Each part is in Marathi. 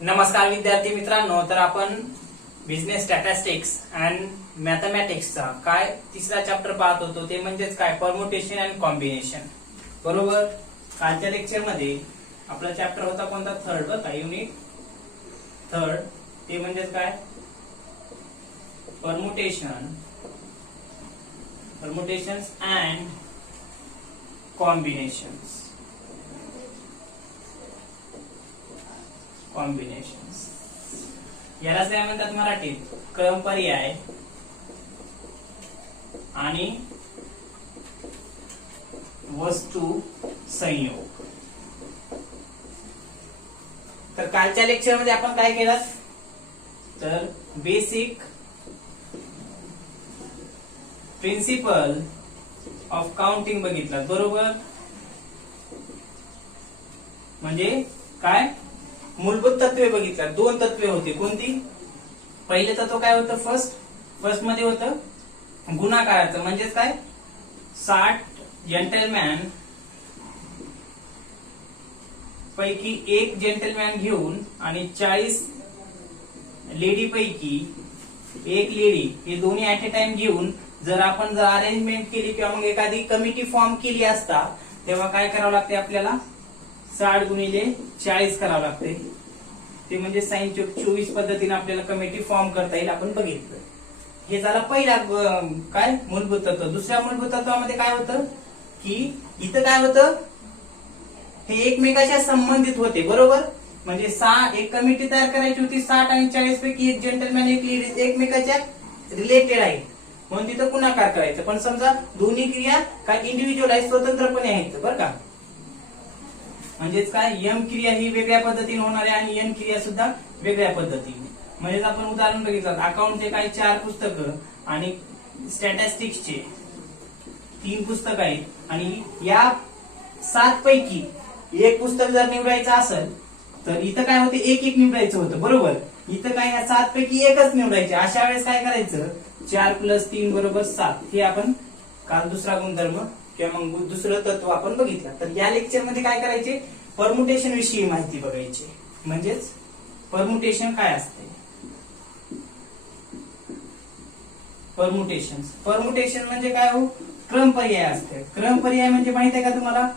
नमस्कार विद्यार्थी मित्रांनो, तर आपण बिझनेस स्टॅटिस्टिक्स अँड मॅथमॅटिक्सचा काय तिसरा चॅप्टर पाहत होतो, ते म्हणजेच काय परमुटेशन अँड कॉम्बिनेशन. बरोबर. कालच्या लेक्चर मध्ये आपला चॅप्टर होता कोणता? थर्ड. बरं का, युनिट थर्ड. ते म्हणजेच काय? परमुटेशन्स अँड कॉम्बिनेशन्स. यालाच काय म्हणतात मराठीत? क्रमपर्याय आणि वस्तू संयोग. तर कालच्या लेक्चर मध्ये आपण काय केलं? तर बेसिक प्रिन्सिपल ऑफ काउंटिंग बघितलं. बरोबर. म्हणजे काय? मूलभूत तत्वे बघितल्या. दोन तत्वे होती. कोणती? पहिले तत्व काय होतं? फर्स्ट मध्ये होतं गुणाकाराचं. म्हणजेच काय? 60 जेंटलमॅन पैकी एक जेंटलमॅन घेऊन आणि 40 लेडी पैकी एक लेडी, हे दोन्ही ऍट ए टाइम घेऊन जर आपण अरेंजमेंट केली किंवा मग एखादी कमिटी फॉर्म केली असता, तेव्हा काय करावं लागते आपल्याला? 60 गुणिले 40 करावं लागते. ते म्हणजे साइन 24 पद्धतीने आपल्याला कमिटी फॉर्म करता येईल. आपण बघितलं. हे झालं पहिला काय? मूलभूत तत्व. दुसऱ्या मूलभूत तत्वामध्ये काय होतं की इथं काय होतं? हे एकमेकाच्या संबंधित होते. बरोबर. म्हणजे एक कमिटी तयार करायची होती. 60 आणि 40 पैकी एक जेंटलमॅन एक लेडीज एकमेकाच्या रिलेटेड आहे म्हणून तिथं गुणाकार करायचं. पण समजा दोन्ही क्रिया काय इंडिव्हिज्युअल आहे, स्वतंत्रपणे आहेत. बरं का. म्हणजेच काय? यम क्रिया ही वेगळ्या पद्धतीने होणार आहे आणि यम क्रिया सुद्धा वेगळ्या पद्धतीने. म्हणजेच आपण उदाहरण बघितलं, अकाउंटचे काही 4 पुस्तकं आणि स्टॅटिस्टिक्सचे 3 पुस्तक आहेत आणि या 7 पैकी एक पुस्तक जर निवडायचं असेल तर इथं काय होते? एक निवडायचं होतं. बरोबर. इथं काय? या 7 पैकी एकच निवडायचे. अशा वेळेस काय करायचं? 4 + 3 = 7. हे आपण काल दुसरा गुणधर्म किंवा मग दुसरं तत्व आपण बघितलं. तर या लेक्चर मध्ये काय करायचे? परमुटेशन विषयी माहिती बघायची. म्हणजेच परमुटेशन काय असते? परमुटेशन म्हणजे काय हो? क्रमपर्याय असते. क्रमपर्याय म्हणजे माहित आहे का तुम्हाला?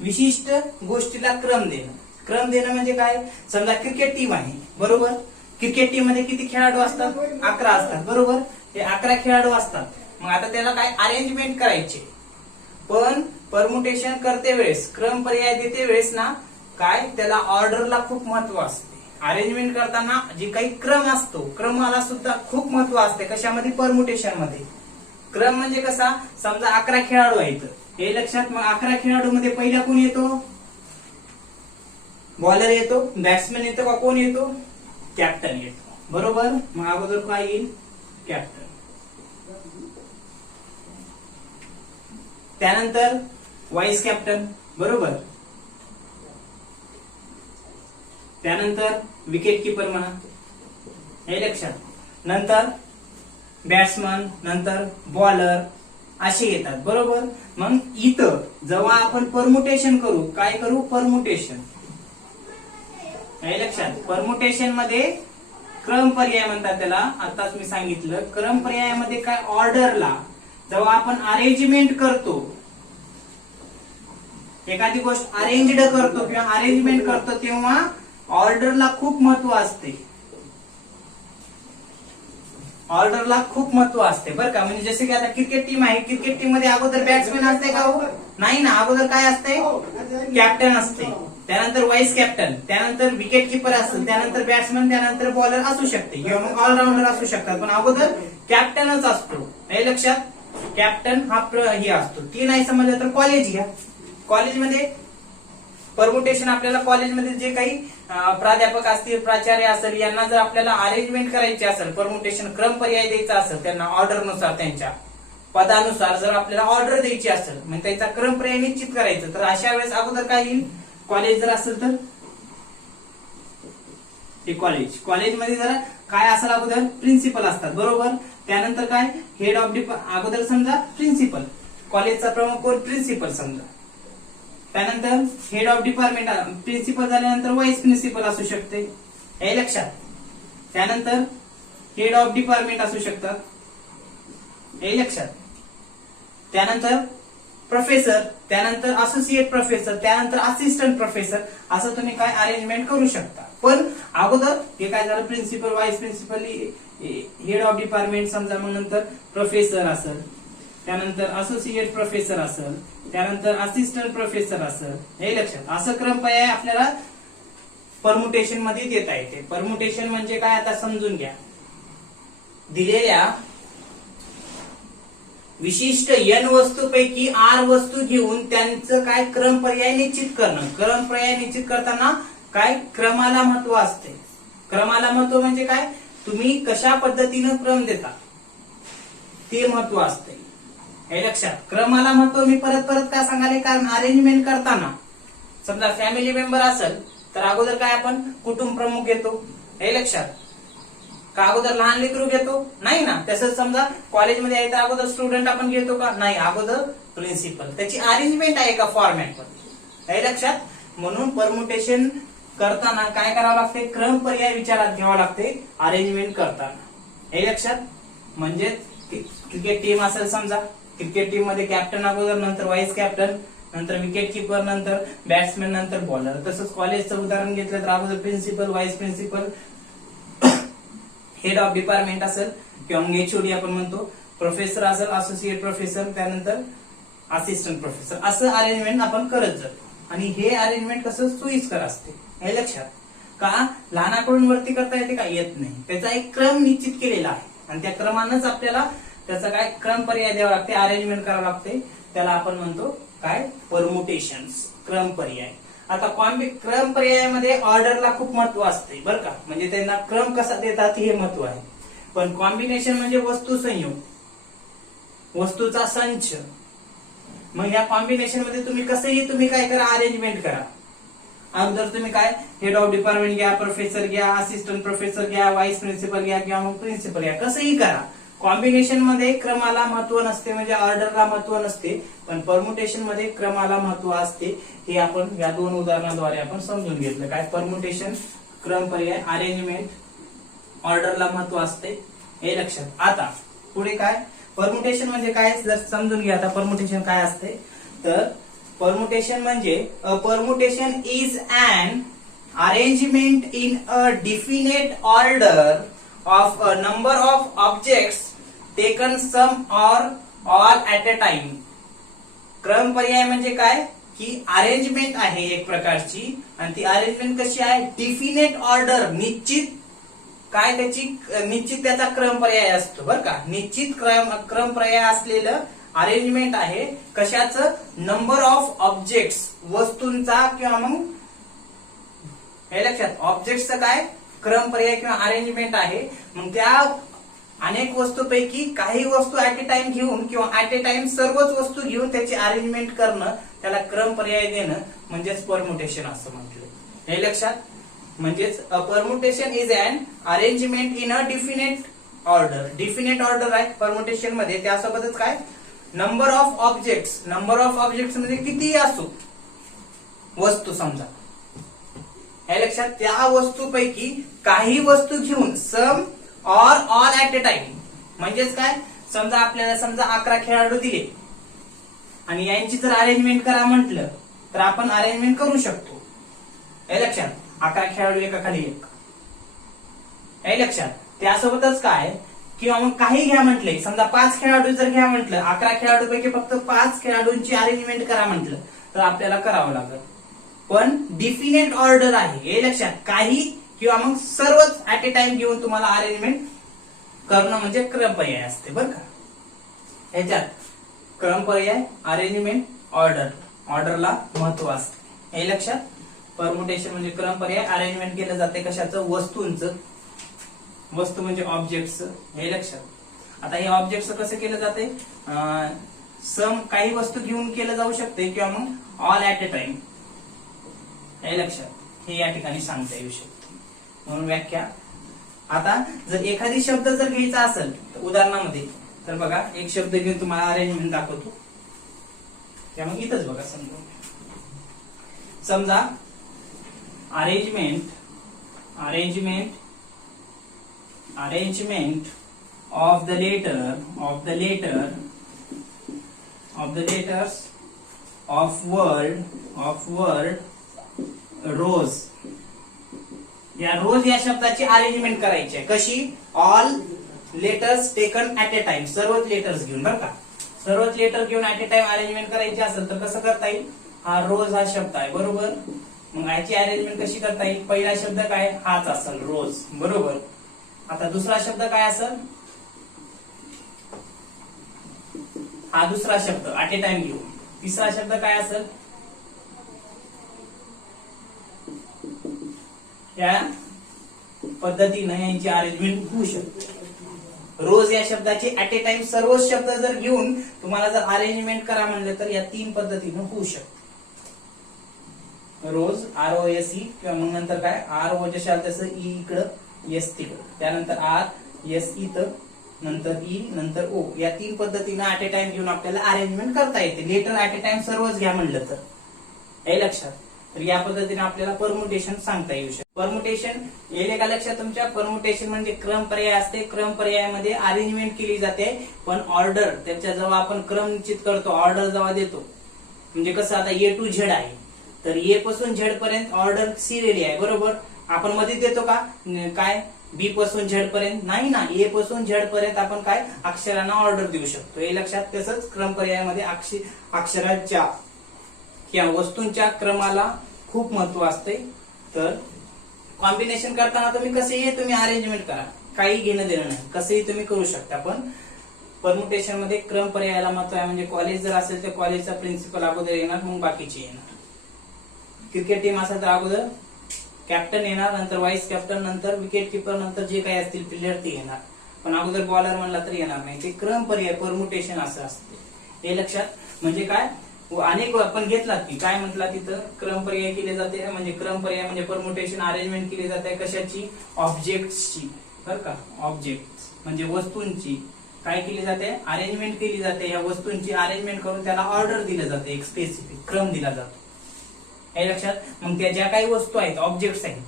विशिष्ट गोष्टीला क्रम देणं. क्रम देणं म्हणजे काय? समजा क्रिकेट टीम आहे. बरोबर. क्रिकेट टीम मध्ये किती खेळाडू असतात? 11 असतात. बरोबर. ते 11 खेळाडू असतात. मग आता त्याला काय अरेंजमेंट करायचे. पण परमुटेशन करते वेळेस, क्रम पर्याय देते वेळेस ना, काय त्याला ऑर्डरला खूप महत्व असते. अरेंजमेंट करताना जे काही क्रम असतो, क्रमाला सुद्धा खूप महत्व असते. कशामध्ये? परमुटेशन मध्ये. क्रम म्हणजे कसा? समजा 11 खेळाडू आहेत. हे लक्षात. मग 11 खेळाडू मध्ये पहिला कोण येतो? बॉलर येतो, बॅट्समॅन येतो का कोण येतो? कॅप्टन येतो. बरोबर. मग अगोदर काय येईल? कॅप्टन. त्यानंतर वाईस कॅप्टन. बरोबर. त्यानंतर विकेट कीपर म्हणा. हे लक्षात. नंतर बॅट्समन, नंतर बॉलर असे येतात. बरोबर. मग इथं जेव्हा आपण परमुटेशन करू, काय करू? परमुटेशन. हे लक्षात. परमुटेशन मध्ये क्रम पर्याय म्हणतात त्याला. आताच मी सांगितलं. क्रम पर्यायामध्ये काय? ऑर्डरला जेव्हा आपण अरेंजमेंट करतो, एखादी गोष्ट अरेंज्ड करतो किंवा अरेंजमेंट करतो, तेव्हा ऑर्डरला खूप महत्व असते. ऑर्डरला खूप महत्व असते. बरं का. म्हणजे जसे की आता क्रिकेट टीम आहे. क्रिकेट टीम मध्ये अगोदर बॅट्समॅन असते का हो? नाही ना. अगोदर काय असते? कॅप्टन असते. त्यानंतर वाईस कॅप्टन, त्यानंतर विकेट कीपर असतं, त्यानंतर बॅट्समन, त्यानंतर बॉलर असू शकते किंवा मग ऑलराऊंडर असू शकतात. पण अगोदर कॅप्टनच असतो. हे लक्षात. कॅप्टन हा हे असतो. ती नाही समजलं तर कॉलेज घ्या. कॉलेजमध्ये परमुटेशन आपल्याला कॉलेजमध्ये जे काही प्राध्यापक असतील, प्राचार्य असेल, यांना जर आपल्याला अरेंजमेंट करायची असेल, परमुटेशन क्रम पर्याय द्यायचा असेल, त्यांना ऑर्डरनुसार, त्यांच्या पदानुसार जर आपल्याला ऑर्डर द्यायची असेल, म्हणजे त्यांचा क्रम पर्याय निश्चित करायचं, तर अशा वेळेस अगोदर काय येईल? कॉलेज जर असेल तर ते कॉलेजमध्ये जरा काय असेल? अगोदर प्रिन्सिपल असतात. बरोबर. त्यानंतर काय? हेड ऑफ अगोदर समजा प्रिन्सिपल. कॉलेजचा प्रमुख कोण? प्रिन्सिपल समजा. त्यानंतर हेड ऑफ डिपार्टमेंट प्रिन्सिपल झाल्यानंतर व्हाईस प्रिन्सिपल असू शकते, हे लक्षात. त्यानंतर हेड ऑफ डिपार्टमेंट असू शकतात, हे लक्षात. त्यानंतर प्रोफेसर, त्यानंतर असोसिएट प्रोफेसर, त्यानंतर असिस्टंट प्रोफेसर, असं तुम्ही काय अरेंजमेंट करू शकता. पण अगोदर हे काय झालं, principal, vice principal, head of department समजा, मग नंतर प्रोफेसर असेल, त्यानंतर असोसिएट प्रोफेसर असेल, त्यानंतर असिस्टंट प्रोफेसर असेल, हे लक्षात. असं क्रमपर्याय आपल्याला परमुटेशन मध्ये देता येते. परमुटेशन म्हणजे काय आता समजून घ्या. दिलेल्या विशिष्ट n वस्तूपैकी r वस्तू घेऊन त्यांचं काय क्रमपर्याय निश्चित करणं. क्रमपर्याय निश्चित करताना काय क्रमाला महत्व असते. क्रमाला महत्व म्हणजे काय, तुम्ही कशा पद्धतीनं क्रम देता ते महत्व असते, हे लक्षात. क्रमाला महत्व मी परत परत काय सांगाले, कारण अरेंजमेंट करताना समजा फॅमिली मेंबर असेल तर अगोदर काय आपण कुटुंब प्रमुख घेतो, हे लक्षात. का अगोदर लहान लेकरू घेतो, नाही ना. तसंच समजा कॉलेजमध्ये आहे तर अगोदर स्टुडंट आपण घेतो का, नाही, अगोदर प्रिन्सिपल. त्याची अरेंजमेंट आहे का फॉर्मॅट मध्ये, हे लक्षात. म्हणून परमुटेशन करताना काय करावं लागते, क्रमपर्याय विचारात घ्यावा लागते अरेंजमेंट करताना, हे लक्षात. म्हणजे क्रिकेट टीम असेल समजा, क्रिकेट टीम मध्ये कॅप्टन अगोदर, नंतर व्हाईस कॅप्टन, नंतर विकेट किपर, नंतर बॅट्समॅन, नंतर बॉलर. तसंच कॉलेजचं उदाहरण घेतलं तर अगोदर principal, vice principal, head of department असेल किंवा मग HOD आपण म्हणतो, प्रोफेसर असेल, असोसिएट प्रोफेसर, त्यानंतर असिस्टंट प्रोफेसर, असं अरेंजमेंट आपण करत जातो. आणि हे अरेंजमेंट कसं सोयीस्कर असते, हे लक्षात. का लहानाकडून वरती करता येते का, येत नाही. त्याचा एक क्रम निश्चित केलेला आहे आणि त्या क्रमानंच आपल्याला त्याचा काय क्रम पर्याय द्यावा लागते, अरेंजमेंट करावं लागते. त्याला आपण म्हणतो काय, परमुटेशन्स, क्रम पर्याय. आता क्रम पर्यायामध्ये ऑर्डरला खूप महत्व असते बरं का, म्हणजे त्यांना क्रम कसा देतात हे महत्व आहे. पण कॉम्बिनेशन म्हणजे वस्तू संयोग, वस्तूचा संच. मग या कॉम्बिनेशन मध्ये तुम्ही कसंही तुम्ही काय करा, अरेंजमेंट करा. अगोदर तुम्ही काय हेड ऑफ डिपार्टमेंट घ्या, प्रोफेसर घ्या, असिस्टंट प्रोफेसर घ्या, व्हाईस प्रिन्सिपल घ्या किंवा मग प्रिन्सिपल घ्या, कसंही करा. कॉम्बिनेशन मध्ये क्रमाला महत्व नसते, म्हणजे ऑर्डरला महत्व नसते. पण परमुटेशन मध्ये क्रमाला महत्व असते. हे आपण या दोन उदाहरणाद्वारे आपण समजून घेतलं. काय परमुटेशन, क्रम पर्याय, अरेंजमेंट, ऑर्डरला महत्व असते, हे लक्षात. आता पुढे काय, परमुटेशन म्हणजे काय जर समजून घ्या. आता परमुटेशन काय असते तर परमुटेशन म्हणजे permutation is an arrangement in a definite order of a number of objects taken some or all at a time. क्रम पर्याय म्हणजे काय की अरेंजमेंट आहे एक प्रकारची, आणि ती अरेंजमेंट कशी आहे, डिफिनेट ऑर्डर, निश्चित काय त्याची निश्चित त्याचा क्रम पर्याय असतो बरं का. निश्चित क्रम पर्याय असलेलं अरेंजमेंट आहे. कशाचं, नंबर ऑफ ऑब्जेक्ट्स, वस्तूंचा किंवा मग हे लक्षात, ऑब्जेक्टचं काय क्रम पर्याय किंवा अरेंजमेंट आहे. मग त्या अनेक वस्तूपैकी काही वस्तू ऍट ए टाइम घेऊन किंवा ऍट ए टाइम सर्वच वस्तू घेऊन त्याची अरेंजमेंट करणं, त्याला क्रम पर्याय देणं म्हणजेच परमुटेशन असं म्हटलं, हे लक्षात. म्हणजेच permutation is an arrangement in a definite order. Definite order आहे परमुटेशन मध्ये. त्यासोबतच काय, number of objects. Number of objects म्हणजे कितीही असो वस्तू समजा, हे लक्षात. त्या वस्तूपैकी काही वस्तू घेऊन some or all at a time. म्हणजेच काय, समजा आपल्याला समजा 11 खेळाडू दिले आणि यांची जर अरेंजमेंट करा म्हटलं तर आपण अरेंजमेंट करू शकतो, हे लक्षात. 11 खेळाडू एकाखाली एक, हे लक्षात. त्यासोबतच काय, किंवा मग काही घ्या म्हटले, समजा 5 खेळाडू जर घ्या म्हटलं, 11 खेळाडूपैकी फक्त 5 खेळाडूंची अरेंजमेंट करा म्हटलं तर आपल्याला करावं लागेल. पण डिफिनेट ऑर्डर आहे, हे लक्षात. काही किंवा मग सर्वच ऍट ए टाइम घेऊन तुम्हाला अरेंजमेंट करणं म्हणजे क्रम पर्याय असते बरं का. ह्याच्यात क्रम पर्याय, अरेंजमेंट, ऑर्डर, ऑर्डरला महत्व असते, हे लक्षात. परमुटेशन म्हणजे क्रम पर्याय, अरेंजमेंट केलं जाते कशाचं, वस्तूंचं. वस्तू म्हणजे ऑब्जेक्ट्स, हे लक्षात. आता हे ऑब्जेक्ट्स कसं केलं जाते, सम काही वस्तू घेऊन केलं जाऊ शकते किंवा मग ऑल ऍट ए टाइम, हे लक्षात. हे या ठिकाणी सांगता येऊ शकते. म्हणून व्याख्या. आता जर एखादी शब्द जर घ्यायचा असेल उदाहरणामध्ये तर बघा, एक शब्द घेऊन तुम्हाला अरेंजमेंट दाखवतो. त्यामुळे इथंच बघा समजून. समजा arrangement of the letters of word rose. या रोज या शब्दाची अरेंजमेंट करायची आहे. कशी? All letters taken at a time. सर्वच लेटर्स घेऊन, बरं का, सर्वच लेटर घेऊन ऍट ए टाइम अरेंजमेंट करायची असेल तर कसं करता येईल? हा रोज हा शब्द आहे, बरोबर. मग याची अरेंजमेंट कशी करता येईल? पहिला शब्द काय? हाच असेल, रोज, बरोबर. आता दुसरा शब्द काय असेल? हा दुसरा शब्द ऍट ए टाइम घेऊ. तिसरा शब्द काय असेल? या पद्धतीने यांची अरेंजमेंट होऊ शकते. रोज या शब्दाची ऍट ए टाइम सर्व शब्द जर घेऊन तुम्हाला जर अरेंजमेंट करा म्हणलं तर या 3 पद्धतीने होऊ शकते. रोज ROSE किंवा मग नंतर काय RO जशाल तसं ई इकडं एस तिकडं, त्यानंतर RS इथं, नंतर ई, नंतर O. या 3 पद्धतीने ऍट ए टाइम घेऊन आपल्याला अरेंजमेंट करता येते. लेटर ऍट ए टाइम सर्वच घ्या म्हणलं तर, हे लक्षात. तर या पद्धतीने आपल्याला परमुटेशन सांगता येऊ शकते. परमुटेशन येईल का लक्षात तुमच्या? परमुटेशन म्हणजे क्रम पर्याय असते. क्रम पर्यायामध्ये अरेंजमेंट केली जाते, पण ऑर्डर त्याच्या जेव्हा आपण क्रम निश्चित करतो, ऑर्डर जेव्हा देतो, म्हणजे कसं आता A to Z आहे तर A पासून Z पर्यंत ऑर्डर सिरियली आहे, बरोबर. आपण मध्ये देतो का काय B पासून Z पर्यंत? नाही ना. A पासून Z पर्यंत आपण काय अक्षरांना ऑर्डर देऊ शकतो, हे लक्षात. तसंच क्रम पर्यायामध्ये अक्षराच्या किंवा वस्तूंच्या क्रमाला खूप महत्व असते. तर कॉम्बिनेशन करताना तुम्ही कसेही तुम्ही अरेंजमेंट करा, काही घेणं देणं नाही, कसेही तुम्ही करू शकता. पण परमुटेशन मध्ये क्रम पर्यायाला महत्व आहे. म्हणजे कॉलेज जर असेल तर कॉलेजचा प्रिन्सिपल अगोदर येणार, मग बाकीचे येणार. क्रिकेट टीम असेल तर अगोदर कॅप्टन येणार, नंतर व्हाईस कॅप्टन, नंतर विकेट किपर, नंतर जे काही असतील प्लेयर ते येणार. पण अगोदर बॉलर म्हणला तर येणार नाही. ते क्रम पर्याय परमुटेशन असं असते, हे लक्षात. म्हणजे काय अनेक आपण घेतलात की काय म्हटला तिथं क्रम पर्याय केले जाते. म्हणजे क्रम पर्याय म्हणजे परमुटेशन अरेंजमेंट केली जाते. कशाची? ऑब्जेक्ट्सची, बरं का. ऑब्जेक्ट म्हणजे वस्तूंची काय केली जाते? अरेंजमेंट केली जाते. या वस्तूंची अरेंजमेंट करून त्याला ऑर्डर दिलं जाते, एक स्पेसिफिक क्रम दिला जातो, हे लक्षात. मग त्या ज्या काही वस्तू आहेत, ऑब्जेक्ट्स आहेत,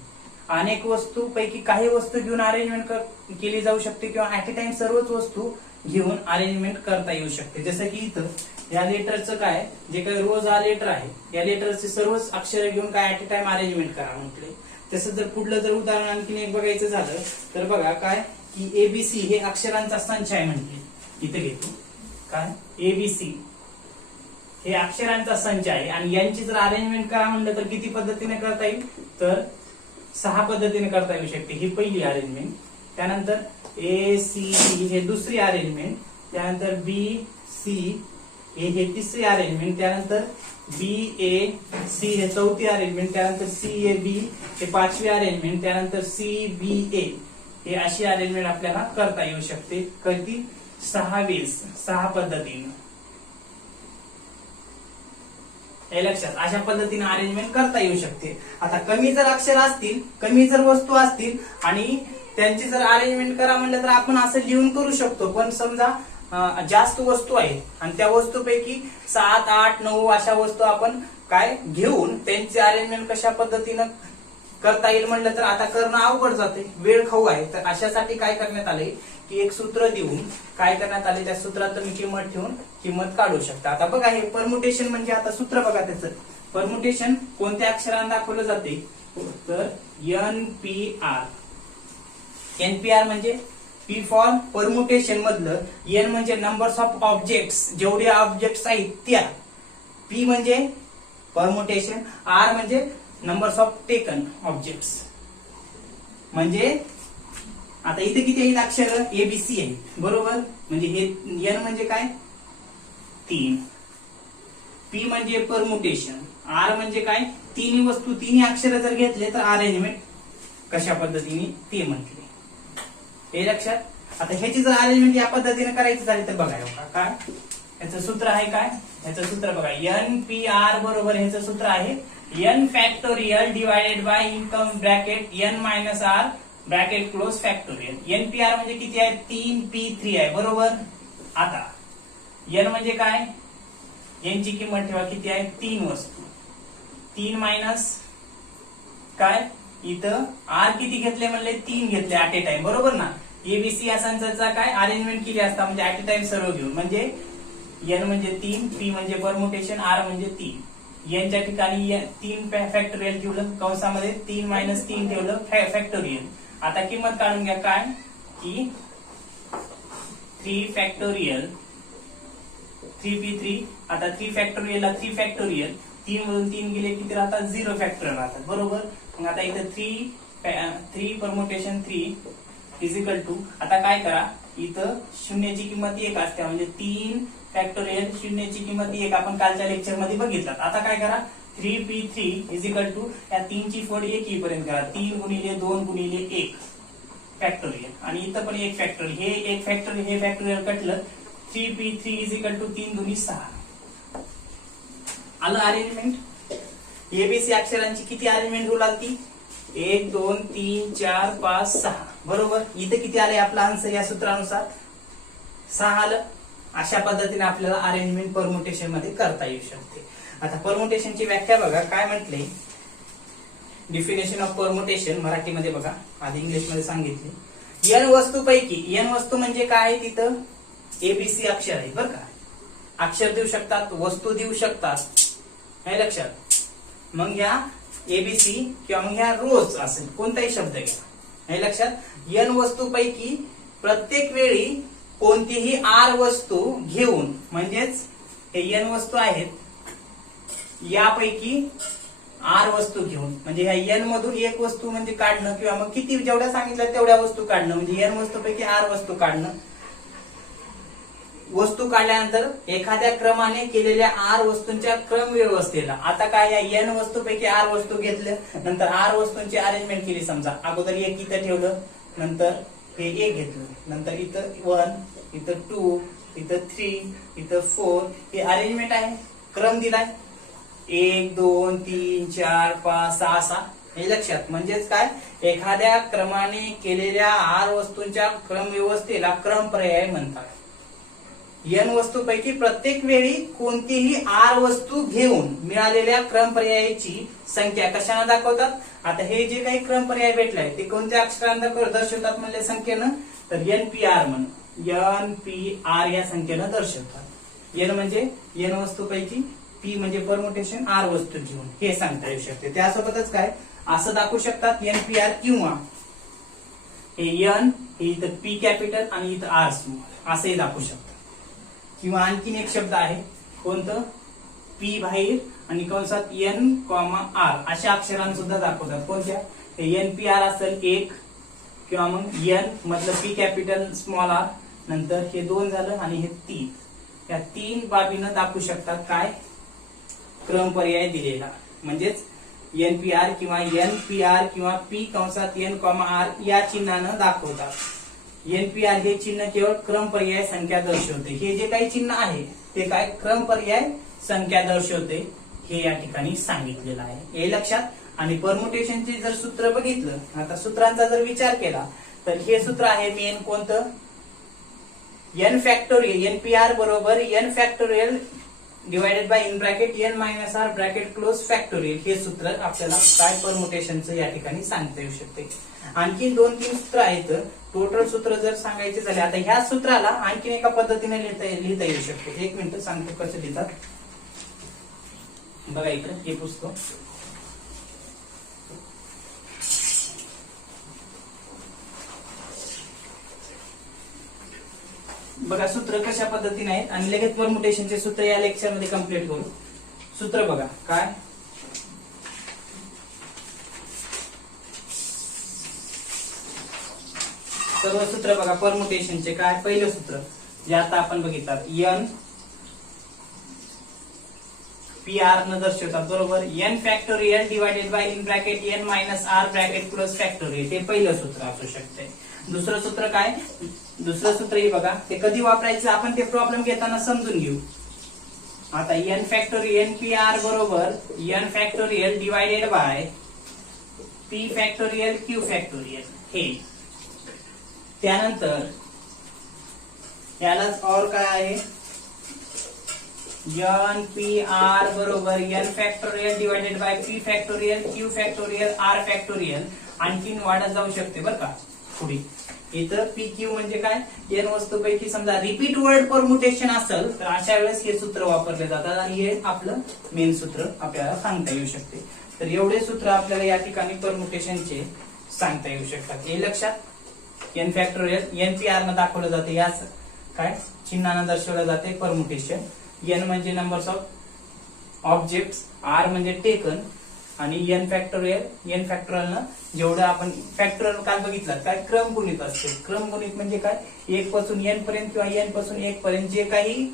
अनेक वस्तू पैकी काही वस्तू घेऊन अरेंजमेंट केली जाऊ शकते किंवा ऍट ए टाइम सर्वच वस्तू घेऊन अरेंजमेंट करता येऊ शकते. जसं की इथं या लेटरचं काय, जे काही रोज हा लेटर आहे, या लेटरचे सर्वच अक्षर घेऊन काय ऍट ए टाइम अरेंजमेंट करा म्हटले. तसं जर पुढलं जर उदाहरण आणखीन एक बघायचं झालं तर बघा काय की ABC हे अक्षरांचा संच आहे म्हटले. इथे घेतो काय ABC हे अक्षरांचा संच आहे आणि यांची जर अरेंजमेंट करा म्हणलं तर किती पद्धतीने करता येईल? तर 6 पद्धतीने करता येऊ शकते. ही पहिली अरेंजमेंट, त्यानंतर ACD हे दुसरी अरेंजमेंट, त्यानंतर BC हे तिसरी अरेंजमेंट, त्यानंतर BAC हे चौथी अरेंजमेंट, त्यानंतर CAB हे 5वी अरेंजमेंट, त्यानंतर CBA हे अशी अरेंजमेंट आपल्याला करता येऊ शकते. किती? 6 पद्धतीने, हे लक्षात. अशा पद्धतीने अरेंजमेंट करता येऊ शकते. आता कमी जर अक्षर असतील, कमी जर वस्तू असतील आणि त्यांची जर अरेंजमेंट करा म्हणलं तर आपण असं लिहून करू शकतो. पण समजा जास्त वस्तू आहेत आणि त्या वस्तूपैकी 7, 8, 9 अशा वस्तू आपण काय घेऊन त्यांची अरेंजमेंट कशा पद्धतीनं करता येईल म्हणलं तर आता करणं अवघड जाते, वेळ खाऊ आहे. तर अशासाठी काय करण्यात आले की एक सूत्र देऊन काय करण्यात आले, त्या सूत्रात तुम्ही किंमत ठेवून किंमत काढू शकता. आता बघा हे परमुटेशन म्हणजे आता सूत्र बघा त्याचं. परमुटेशन कोणत्या अक्षराने दाखवलं जाते तर NPR. NPR म्हणजे P फॉर परमुटेशन मधलं, N म्हणजे नंबर्स ऑफ ऑब्जेक्ट्स, जेवढे ऑब्जेक्ट्स आहेत त्या, P म्हणजे परमुटेशन, R म्हणजे नंबर्स ऑफ टेकन ऑब्जेक्ट्स. म्हणजे आता इथे किती आहेत अक्षर? ABC आहे, बरोबर. म्हणजे हे N म्हणजे काय? 3. P म्हणजे परमुटेशन, R म्हणजे काय? 3 वस्तू, 3 अक्षर जर घेतले तर अरेंजमेंट कशा पद्धतीने ते म्हटले, हे लक्षात. आता ह्याची जर अरेंजमेंट या पद्धतीने करायची झाली तर बघा काय ह्याचं सूत्र आहे. काय ह्याचं सूत्र बघा, NPR बरोबर ह्याचं सूत्र आहे N factorial divided bye income bracket N minus R bracket close factorial. NPR म्हणजे किती आहे? 3P3 आहे, बरोबर. आता N म्हणजे काय? N ची किंमत ठेवा किती आहे? 3 वस्तू. 3 मायनस काय इथं आर किती घेतले म्हणले 3 घेतले ऍट ए टाइम, बरोबर ना. एबीसी या संचाचा काय अरेंजमेंट केली असता म्हणजे ऍट ए टाइम सर्व घेऊन, म्हणजे एन म्हणजे 3, पी म्हणजे परमुटेशन, आर म्हणजे 3. एनच्या ठिकाणी 3 फॅक्टोरियल ठेवलं कंसामध्ये, 3 मायनस 3 ठेवलं फॅक्टोरियल. आता किंमत काढून घ्या काय की 3 फॅक्टोरियल 3p3. आता 3 फॅक्टोरियल ला 3 फॅक्टोरियल 3 मधून 3 गेले किती राहतात 0 फॅक्टोरियल राहतात, बरोबर. मग आता इथं 3 परमुटेशन 3 इज इक्वल टू, आता काय करा इथं शून्याची किंमत 1 असते म्हणजे 3 फॅक्टोरियल शून्याची किंमत 1 आपण कालच्या लेक्चर मध्ये बघितलं. आता काय करा 3p3 इज इक्वल टू या 3 ची फोड 1 येईपर्यंत करा, 3 गुणिले 2 गुणिले 1 फॅक्टोरियल आणि इथं पण 1 फॅक्टोरियल, हे 1 फॅक्टोरियल हे फॅक्टोरियल कटलं. 3p3 इज इक्वल टू 3 दुनी 6. आलं अरेंजमेंट. एबीसी अक्षरांची किती अरेंजमेंट रूल आलती 1 2 3 4 5 6, बरोबर. इथे किती आले आपला आन्सर या सूत्रानुसार 6 आलं. अशा पद्धतीने आपल्याला अरेंजमेंट परमुटेशन मध्ये करता येऊ शकते. आता परमुटेशनची व्याख्या बघा काय म्हटले, डिफिनेशन ऑफ परमुटेशन मराठीमध्ये बघा, आधी इंग्लिश मध्ये सांगितले. एन वस्तूपैकी, एन वस्तू म्हणजे काय तिथं एबीसी अक्षर आहे बरं का. अक्षर देऊ शकतात, वस्तू देऊ शकतात, हे लक्षात. मग ह्या एबीसी किंवा मग ह्या रोज असेल कोणताही शब्द घ्या, हे लक्षात. एन वस्तूपैकी प्रत्येक वेळी कोणतीही आर वस्तू घेऊन, म्हणजेच हे एन वस्तू आहेत यापैकी आर वस्तू घेऊन, म्हणजे ह्या एन मधून एक वस्तू म्हणजे काढणं किंवा मग किती जेवढ्या सांगितलं तेवढ्या वस्तू काढणं, म्हणजे एन वस्तूपैकी आर वस्तू काढणं. वस्तू काढल्यानंतर एखाद्या क्रमाने केलेल्या आर वस्तूंच्या क्रम व्यवस्थेला, आता काय या एन वस्तूपैकी आर वस्तू घेतल्या नंतर आर वस्तूंची अरेंजमेंट केली. समजा अगोदर 1 इथं ठेवलं, नंतर हे 1 घेतलं, नंतर इथं 1, इथं 2, इथं 3, इथं 4, हे अरेंजमेंट आहे, क्रम दिलाय 1 2 3 4 5 6 6, हे लक्षात. म्हणजेच काय एखाद्या क्रमाने केलेल्या आर वस्तूंच्या क्रम व्यवस्थेला क्रमपर्याय म्हणतात. एन वस्तूपैकी प्रत्येक वेळी कोणतीही आर वस्तू घेऊन मिळालेल्या क्रमपर्यायाची संख्या कशाने दाखवतात. आता हे जे काही क्रमपर्याय भेटलाय ते कोणत्या अक्षरांना दर्शवतात म्हणले संख्येनं, तर एनपीआर म्हणून एनपीआर या संख्येनं दर्शवतात. एन म्हणजे एन वस्तूपैकी, पी म्हणजे परमुटेशन, आर वस्तू घेऊन, हे सांगता येऊ शकते. त्यासोबतच काय असं दाखवू शकतात एनपीआर किंवा हे एन हे इथं पी कॅपिटल आणि इथं आर स्मॉल असंही दाखवू शकतात. किंवा आणखीन एक शब्द आहे कोणतं पी बाहेर आणि कंसात एन कॉमा आर अशा अक्षरांना सुद्धा दाखवतात. कोणत्या एनपीआर असेल 1 किंवा मग एन मधलं पी कॅपिटल स्मॉल आर, नंतर हे 2 झालं आणि हे 3, या 3 बाबीनं दाखवू शकतात काय क्रम पर्याय दिलेला. म्हणजेच एनपीआर किंवा एनपीआर किंवा पी कंसात एन कॉमा आर या चिन्हानं दाखवतात. एनपीआर हे चिन्ह केवळ क्रम पर्याय संख्या दर्शवते. हे जे काही चिन्ह आहे ते काय क्रम पर्याय संख्या दर्शवते, हे या ठिकाणी सांगितलेलं आहे, हे लक्षात. आणि परमुटेशनचे जर सूत्र बघितलं, आता सूत्रांचा जर विचार केला तर हे सूत्र आहे मेन कोणतं एन फॅक्टोरियल, एनपीआर बरोबर N factorial divided by in bracket N minus R bracket close factorial, हे सूत्र आपल्याला काय परमुटेशनचं या ठिकाणी सांगता येऊ शकते. आणखी 2-3 सूत्र आहेत. टोटल सूत्र जर सांगायचे झाले, आता ह्या सूत्राला आणखी एका पद्धतीने लिहिता येऊ शकते. 1 मिनिट सांगतो कसं लिहितात बघा. इकडे हे पुस्तक बघा, सूत्र कशा पद्धतीने आहेत आणि लगेच परमुटेशनचे सूत्र या लेक्चर मध्ये कम्प्लीट करू. सूत्र बघा काय सर्व सूत्र बघा परमुटेशनचे. काय पहिलं सूत्र जे आता आपण बघितलं एन पी आर न दर्शवतात, बरोबर. N factorial divided by in bracket N minus R bracket plus factorial, हे पहिलं सूत्र असू शकते. दुसरं सूत्र काय, दुसरं सूत्र हे बघा ते कधी वापरायचं आपण ते प्रॉब्लेम घेताना समजून घेऊ. आता n factorial N P r बरोबर N factorial divided by p factorial q factorial, हे. त्यानंतर यालाच और काय आहे एन पी आर बरोबर N factorial divided by p factorial q factorial r factorial. आणखीन वाढत जाऊ शकते बरं का पुढे. इथं पी क्यू म्हणजे काय, एन वस्तूपैकी समजा रिपीट वर्ड परमुटेशन असेल तर अशा वेळेस हे सूत्र वापरले जातात आणि हे आपलं मेन सूत्र आपल्याला सांगता येऊ शकते. तर एवढे सूत्र आपल्याला या ठिकाणी परमुटेशनचे सांगता येऊ शकतात. हे लक्षात N factorial N P R न दाखवलं जाते, याच काय चिन्हानं दर्शवलं जाते परमुटेशन. एन म्हणजे नंबर्स ऑफ ऑब्जेक्ट, आर म्हणजे टेकन आणि एन फॅक्टोरियल जेवढं आपण फॅक्टोरियल काल बघितलं काय क्रम गुणित असते. क्रम गुणित म्हणजे काय, 1 पासून एन पर्यंत किंवा एन पासून 1 पर्यंत जे काही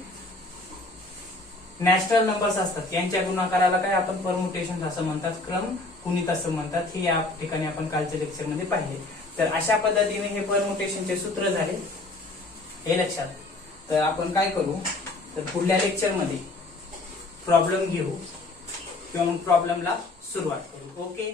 नॅचरल नंबर्स असतात यांच्या गुणाकाराला काय आपण परमुटेशन असं म्हणतात, क्रम गुणित असं म्हणतात. हे या ठिकाणी आपण कालच्या लेक्चरमध्ये पाहिले. तर अशा पद्धतीने हे परमुटेशनचे सूत्र झाले, हे लक्षात. तर आपण काय करू, तर पुढल्या लेक्चरमध्ये प्रॉब्लेम घेऊ किंवा मग प्रॉब्लेमला सुरुवात करू. ओके.